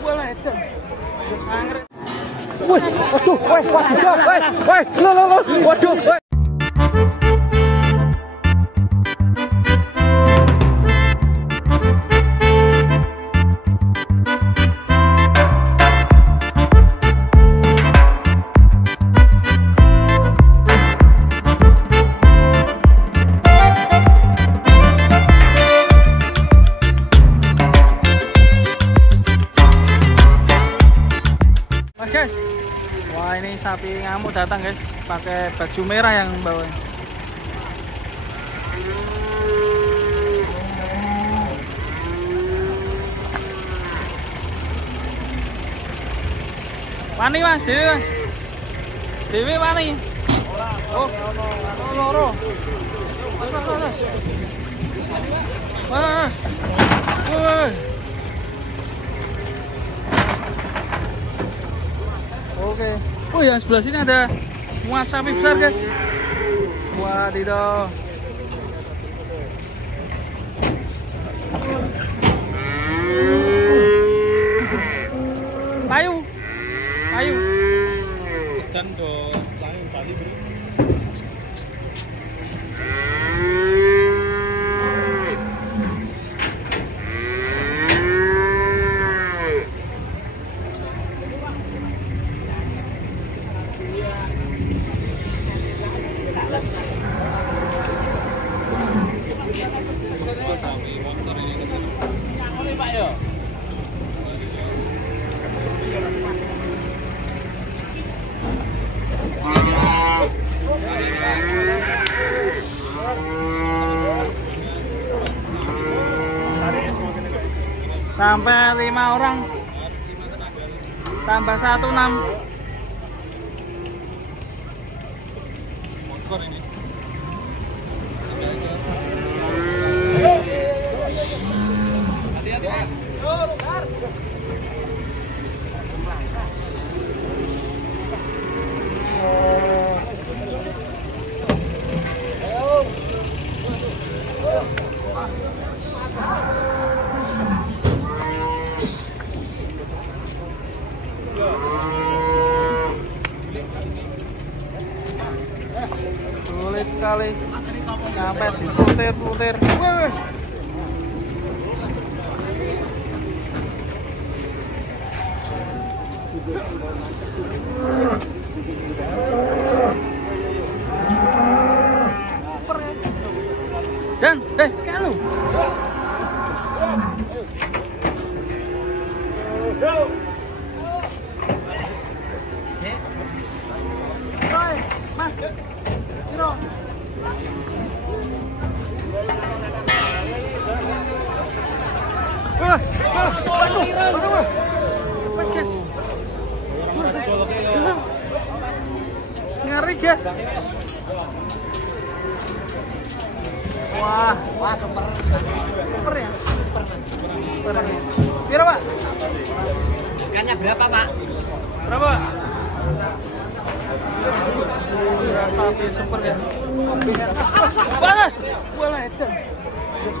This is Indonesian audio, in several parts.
Boleh itu. Woi, waduh, woi, waduh, woi. Guys, wah ini sapi ngamuk datang guys, pakai baju merah yang bawa. Wani mas, Dewi mas, Dewi wani. Oh, loro. Mas, woi. Oke. Oh yang sebelah sini ada muat sapi besar guys. Wadidaw. Payu. Dan do lain tadi bro. Sampai 5 orang tambah 1 6. Skor ini. Hati-hati. Sulit sekali sampai diputer-puter. Dan kalau Mas, Hiro. Aduh. Guys. Ngeri guys. Wah, super ya. Super. Piro, Pak? Ikannya berapa, Pak? Berapa? Sapi super ya. Banget. Boleh itu.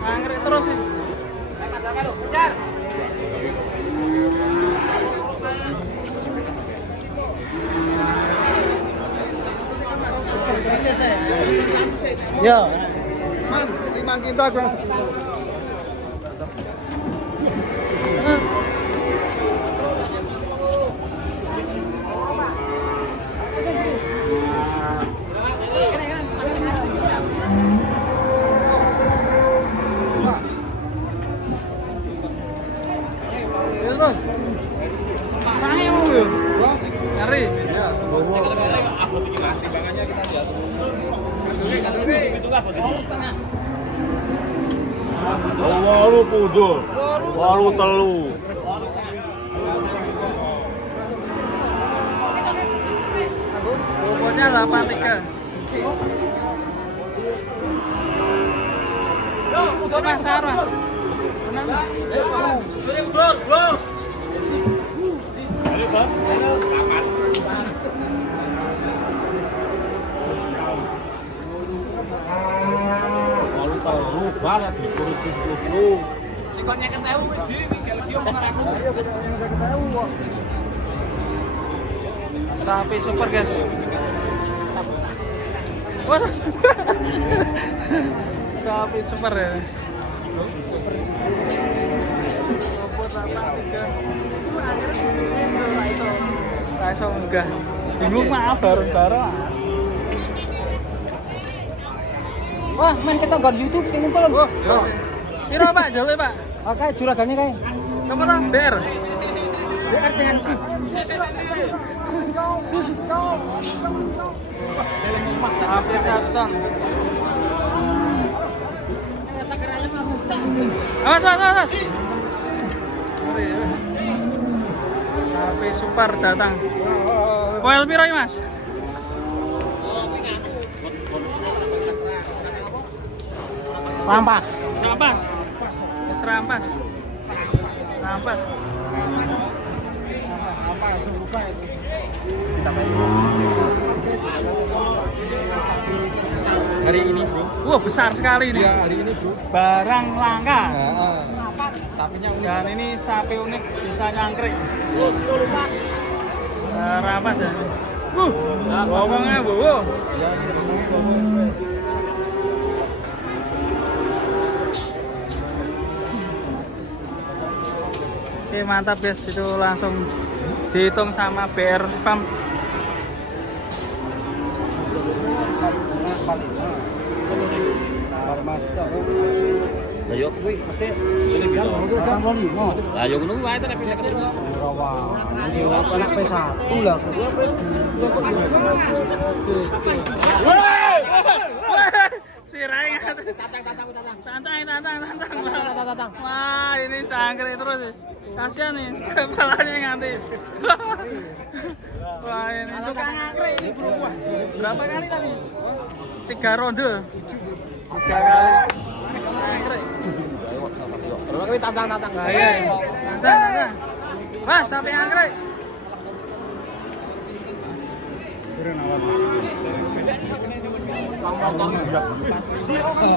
Anggrek terus sih. Kejar. Ya. Man, 5 kita kurang 10. Ngeri. Ya, Walu pujul, walu telu. Pokoknya 83. Pasar mas. Bor. Ayo bos. Walu telu banget di kursi 10. Sikonnya ketemu ji, Sapi super guys. Waduh. Sapi super ya. Raiso enggak. Bingung mah bareng-bareng. Wah, main kita gak YouTube sing ngumpul. Oh, piro Pak? Jale Pak. Oke, juragane kae. Coba ta, BR. BR sing anu. Sapi karton. Awas. Sapi super datang. Koel piro iki, Mas? Rampas. Wis rampas. Hari ini bro. Wah, besar sekali ini. Ya hari ini bro. Barang langka. Sapinya unik. Dan ini sapi unik bisa nyangkrik. Rampas ya. Bawangnya bowo. Ya ini ngomongnya ngomong. Oke, mantap guys, itu langsung dihitung sama BR Farm. Lah yo kuwi mesti lah yo ngono wae ta nek ketemu. Anak P1 lah. Sirai Tantang. Wah, ini jangkrik terus. Kasihan nih, kepalanya nganti. Wah, ini suka ngangkrik ini bro. Wah, berapa kali tadi? 3 ronde. 3 kali. Ngangkrik. Berapa kali tantang. Tantang. Mas, sampai ngangkrik.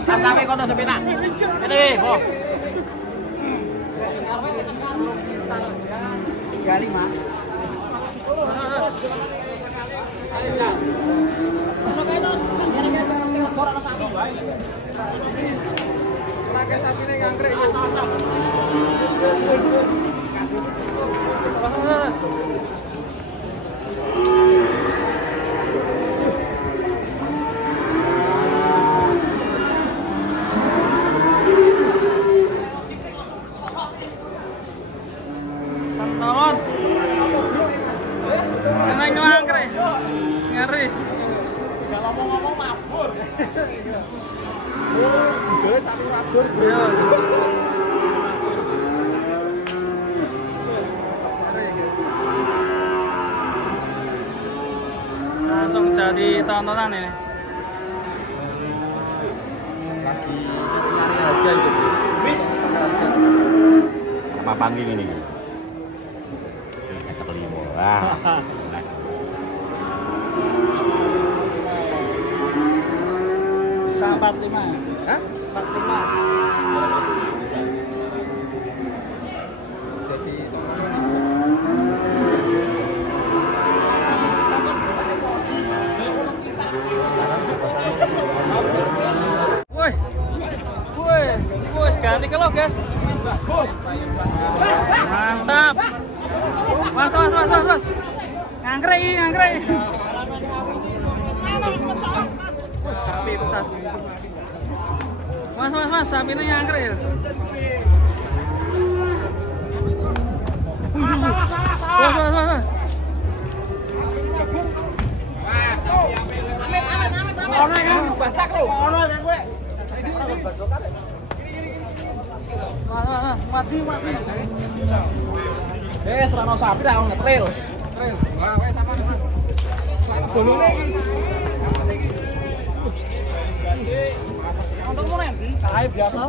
Tantangnya kono sepeda. Ini weh, kok. 35. Lagi sapine ngangkrek. Santolon. Kena ngangkrik. Ngeri. Kalau ngomong mabur. Jebule sapi mabur bro. Iya. Langsung jadi tontonan ini. Lagi nyari harga itu bro. Sama panggi ini. Wah. Kita 45. Hah? 45. Jadi Woi, ganti kelok guys. Mantap. Mas. Ngangkrik. Sapi besar. Mas, sapi ini ngangkrik. Mas. Bacak lho. Mas, mati. Serano sapi ra ngetril. wah wes sama. Bolone kan. Untuk moren. Kae biasa.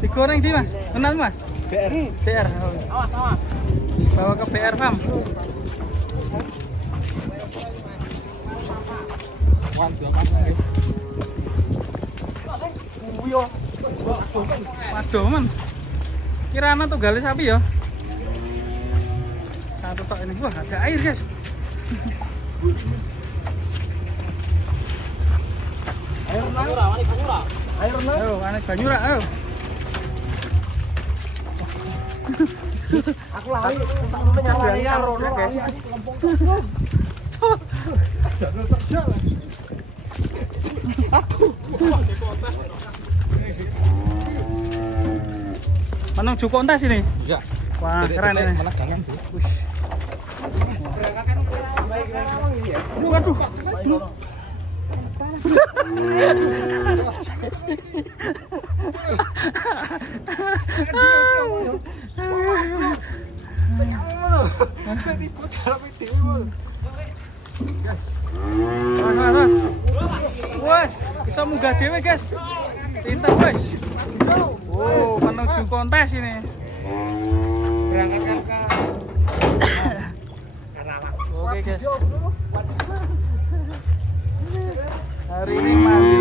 Digoreng di Mas. Kenal Mas? BR. Awas. Bawa ke BR Farm. Waduh, man. Kirana tuh gali sapi ya. Satu tok ini. Wah, ada air, guys. Air renang. Ayo, anak Banyura, ayo. Aku lari. Sampai nyari rono, guys. Menuju kontes ini. Iya. Wah, keren ini. Malah gangan, Bu. Waduh. Wes, bisa munggah dhewe, guys. Pinter, wes. Wow, menuju kontes ini. Berangkatkan ke Oke, guys. Hari ini mandi